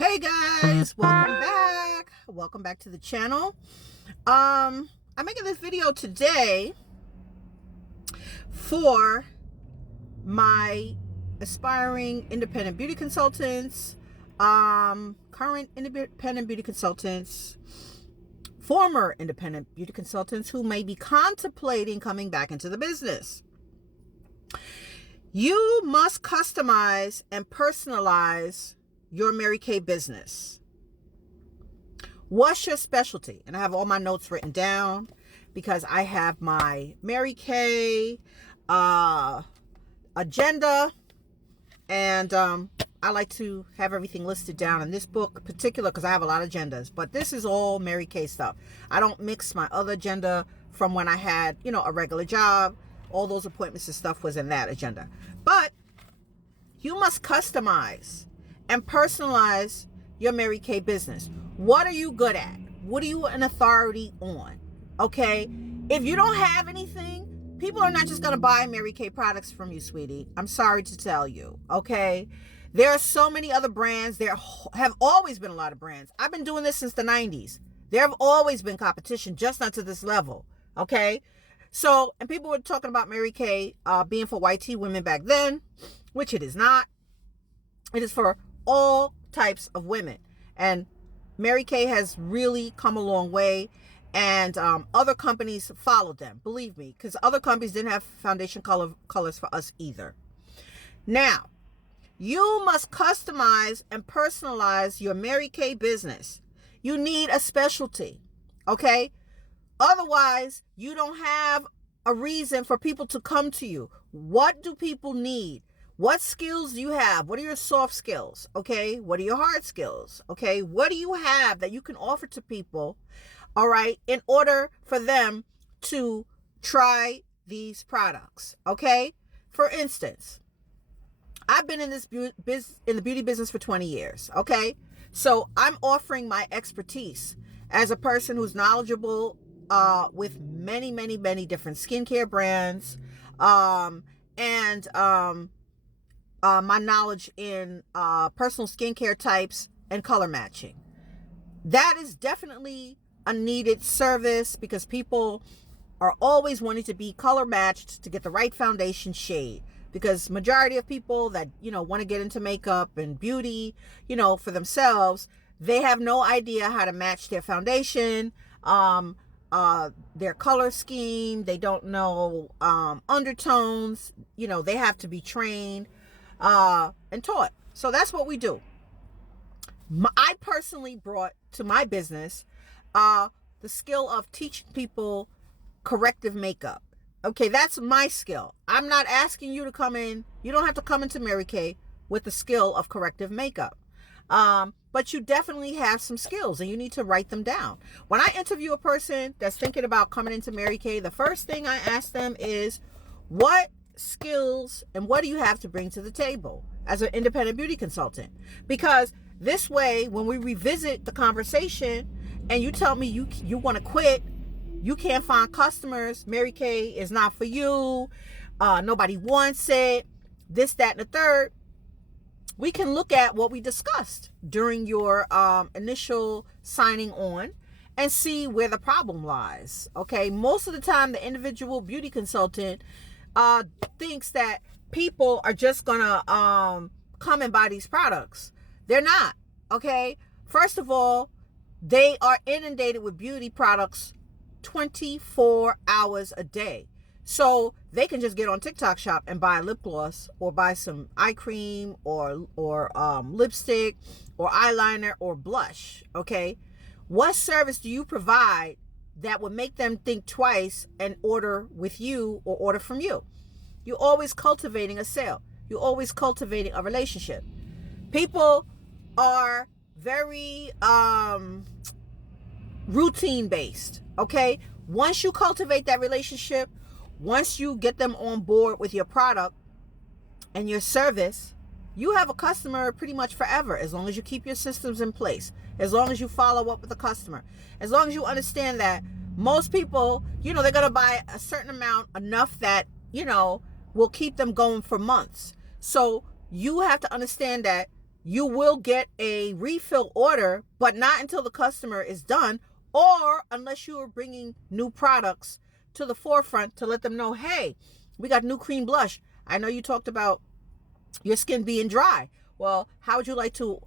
Hey guys, welcome back. Welcome back to the channel. I'm making this video today for my aspiring independent beauty consultants, current independent beauty consultants, former independent beauty consultants who may be contemplating coming back into the business. You must customize and personalize your Mary Kay business. What's your specialty? And I have all my notes written down because I have my Mary Kay agenda, and I like to have everything listed down in this book in particular because I have a lot of agendas, but this is all Mary Kay stuff. I don't mix my other agenda from when I had, a regular job. All those appointments and stuff was in that agenda. But you must customize and personalize your Mary Kay business. What are you good at? What are you an authority on? Okay? If you don't have anything, people are not just going to buy Mary Kay products from you, sweetie. I'm sorry to tell you. Okay? There are so many other brands. There have always been a lot of brands. I've been doing this since the 90s. There have always been competition, just not to this level. Okay? So, and people were talking about Mary Kay being for white tea women back then, which it is not. It is for all types of women, and Mary Kay has really come a long way, and other companies followed them, believe me, because other companies didn't have foundation colors for us either. Now, you must customize and personalize your Mary Kay business. You need a specialty, okay? Otherwise, you don't have a reason for people to come to you. What do people need? What skills do you have? What are your soft skills? Okay. What are your hard skills? Okay. What do you have that you can offer to people? All right. In order for them to try these products. Okay. For instance, I've been in the beauty business for 20 years. Okay. So I'm offering my expertise as a person who's knowledgeable with many, many, many different skincare brands, and my knowledge in personal skincare types and color matching. That is definitely a needed service because people are always wanting to be color matched to get the right foundation shade. Because majority of people that, want to get into makeup and beauty, for themselves, they have no idea how to match their foundation, their color scheme. They don't know undertones. They have to be trained and taught. So that's what we do. I personally brought to my business the skill of teaching people corrective makeup. Okay, that's my skill. I'm not asking you to come in. You don't have to come into Mary Kay with the skill of corrective makeup. But you definitely have some skills and you need to write them down. When I interview a person that's thinking about coming into Mary Kay, the first thing I ask them is, what skills and what do you have to bring to the table as an independent beauty consultant? Because this way, when we revisit the conversation and you tell me you want to quit, you can't find customers, Mary Kay is not for you, nobody wants it, this, that, and the third, we can look at what we discussed during your initial signing on and see where the problem lies. Okay, most of the time the individual beauty consultant thinks that people are just gonna come and buy these products. They're not. Okay, first of all, they are inundated with beauty products 24 hours a day. So they can just get on TikTok shop and buy lip gloss or buy some eye cream or lipstick or eyeliner or blush. Okay, what service do you provide that would make them think twice and order with you or order from you? You're always cultivating a sale. You're always cultivating a relationship. People are very routine based. Okay, once you cultivate that relationship, once you get them on board with your product and your service, you have a customer pretty much forever, as long as you keep your systems in place, as long as you follow up with the customer, as long as you understand that most people, they're going to buy a certain amount, enough that, will keep them going for months. So you have to understand that you will get a refill order, but not until the customer is done, or unless you are bringing new products to the forefront to let them know, hey, we got new cream blush. I know you talked about your skin being dry. Well, how would you like to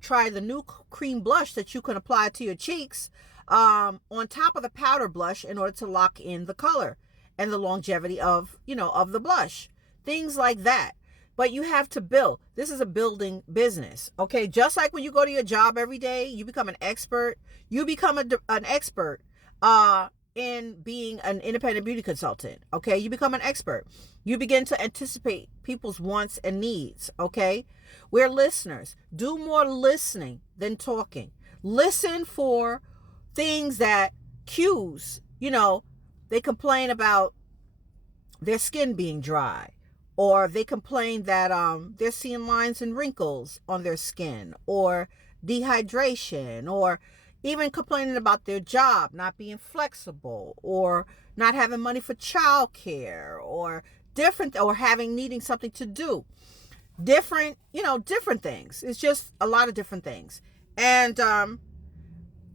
try the new cream blush that you can apply to your cheeks on top of the powder blush in order to lock in the color and the longevity of, of the blush? Things like that. But you have to build. This is a building business, okay? Just like when you go to your job every day, you become an expert. You become an expert in being an independent beauty consultant, okay? You become an expert. You begin to anticipate people's wants and needs, okay? We're listeners. Do more listening than talking. Listen for things that cues, they complain about their skin being dry, or they complain that they're seeing lines and wrinkles on their skin, or dehydration, or even complaining about their job not being flexible, or not having money for childcare, or needing something to do. Different things. It's just a lot of different things. And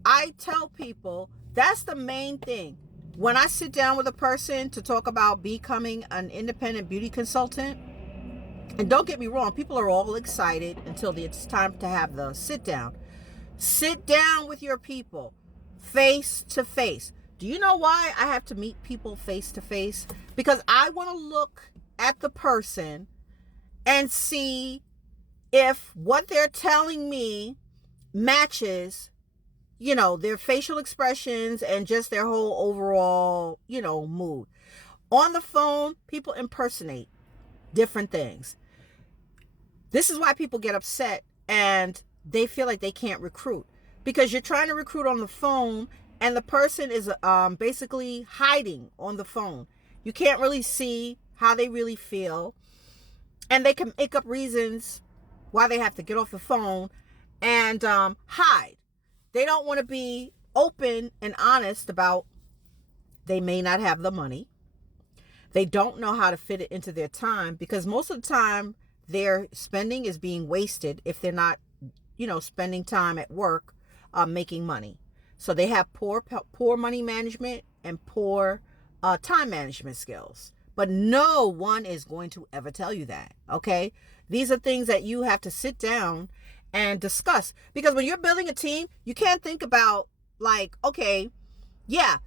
I tell people that's the main thing. When I sit down with a person to talk about becoming an independent beauty consultant, and don't get me wrong, people are all excited until it's time to have the sit down. Sit down with your people face to face. Do you know why I have to meet people face to face? Because I want to look at the person and see if what they're telling me matches their facial expressions and just their whole overall, mood. On the phone, people impersonate different things. This is why people get upset and they feel like they can't recruit, because you're trying to recruit on the phone and the person is basically hiding on the phone. You can't really see how they really feel, and they can make up reasons why they have to get off the phone and hide. They don't want to be open and honest about they may not have the money. They don't know how to fit it into their time, because most of the time their spending is being wasted if they're not, spending time at work making money. So they have poor money management and poor time management skills. But no one is going to ever tell you that, okay? These are things that you have to sit down and discuss, because when you're building a team, you can't think about like, okay, yeah,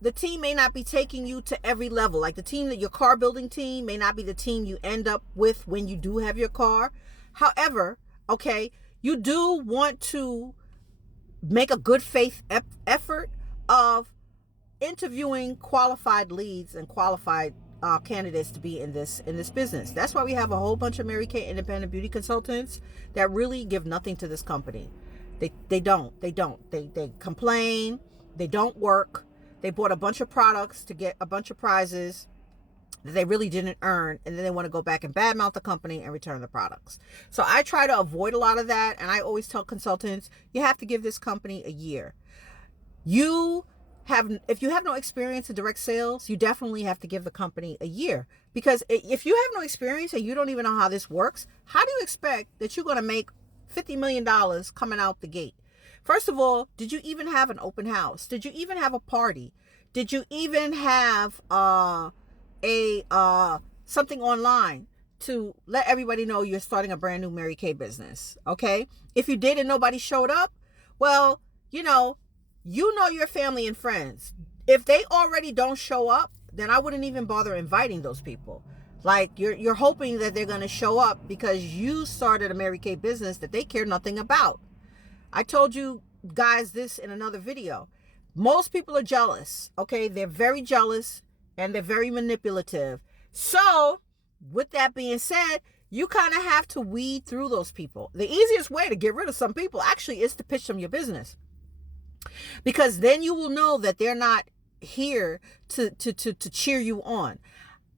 the team may not be taking you to every level. Like the team that your car building team may not be the team you end up with when you do have your car. However, okay, you do want to make a good faith effort of interviewing qualified leads and qualified candidates to be in this business. That's why we have a whole bunch of Mary Kay independent beauty consultants that really give nothing to this company. They don't. They complain. They don't work. They bought a bunch of products to get a bunch of prizes that they really didn't earn, and then they want to go back and badmouth the company and return the products. So I try to avoid a lot of that, and I always tell consultants, you have to give this company a year. If you have no experience in direct sales, you definitely have to give the company a year, because if you have no experience and you don't even know how this works, how do you expect that you're going to make $50 million coming out the gate? First of all, did you even have an open house? Did you even have a party? Did you even have something online to let everybody know you're starting a brand new Mary Kay business? Okay. If you did and nobody showed up, well, you know your family and friends. If they already don't show up, then I wouldn't even bother inviting those people. Like you're hoping that they're going to show up because you started a Mary Kay business that they care nothing about. I told you guys this in another video. Most people are jealous. Okay. They're very jealous and they're very manipulative. So with that being said, you kind of have to weed through those people. The easiest way to get rid of some people actually is to pitch them your business, because then you will know that they're not here to cheer you on.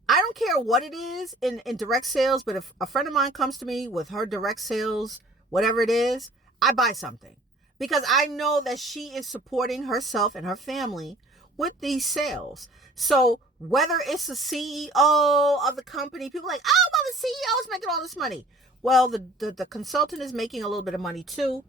I don't care what it is in direct sales, but if a friend of mine comes to me with her direct sales, whatever it is, I buy something, because I know that she is supporting herself and her family with these sales. So whether it's the CEO of the company, people are like, oh, well, the CEO is making all this money. Well, the consultant is making a little bit of money too.